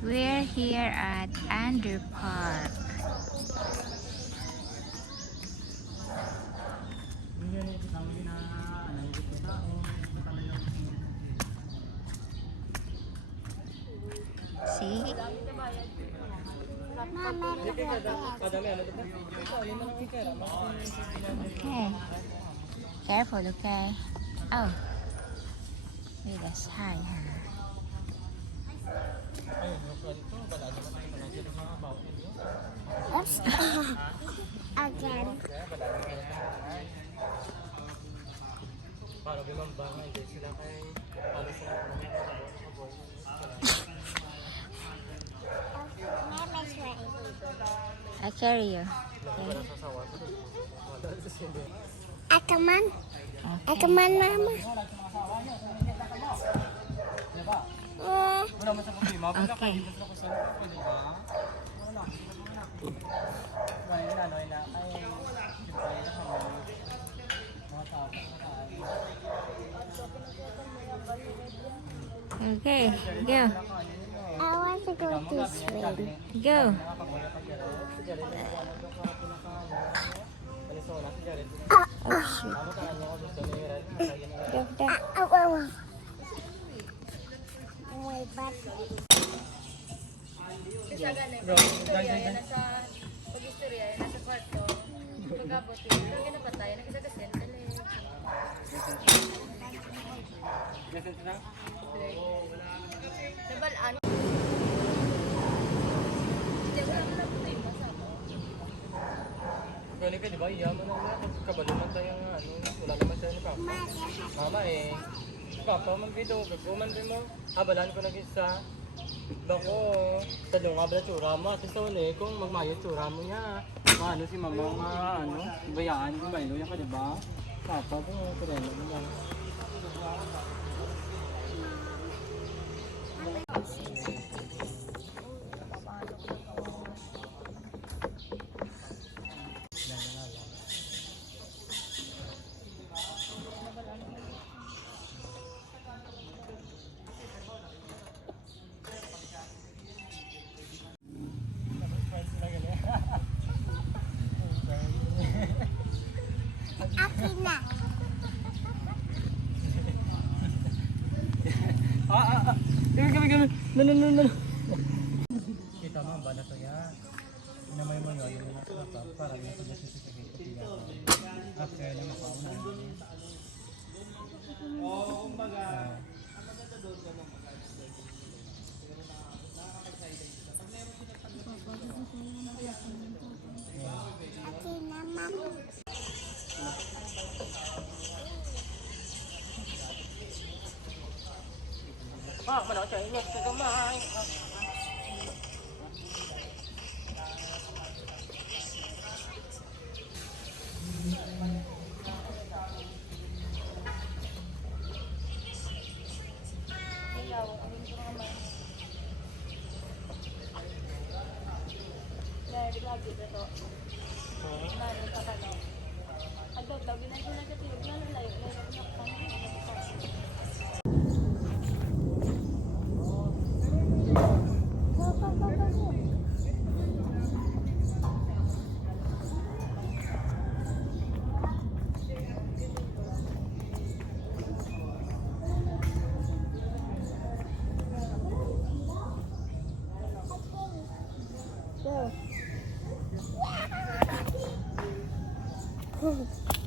We're here at Andrew Park. See? Okay. Careful, okay? Oh. Wait, that's high, huh? Oops. Again. I carry you. Okay. Akaman. Okay. Akaman, mama. Okay. Okay, go. I want to go this way. Go. Oh, shoot. Go, go. Oh my God. Isa ganun. Pag-istorya, yan nasa pag-istorya, yan nasa kwarto. Pag-abot yun. Pero kinapatay, nag-isa-gasin. Nabalaan. Gani ka, di ba? Iyaman na nga. Kabaluman tayo nga. Wala naman tayo ni Papa. Mama eh. Papa, man kayo daw. Gagawin din mo. Balaan ko nag-isa. Bako, talo nga bala tsura mo. At sa uli, kung magmayot tsura mo niya. Ano si mama nga, bayaan. Kung baylo yan ka, di ba? Papa, kung kurelo mo yan. Akin na. Kami. No. Kita mo, ba na to yan? Namay mo yun, yung mga para yung pag-nasisipagay ko tiga ko. After na makauna. Oo, kumbaga. Akin na, mama. Mana macam ini ke gamai. Go.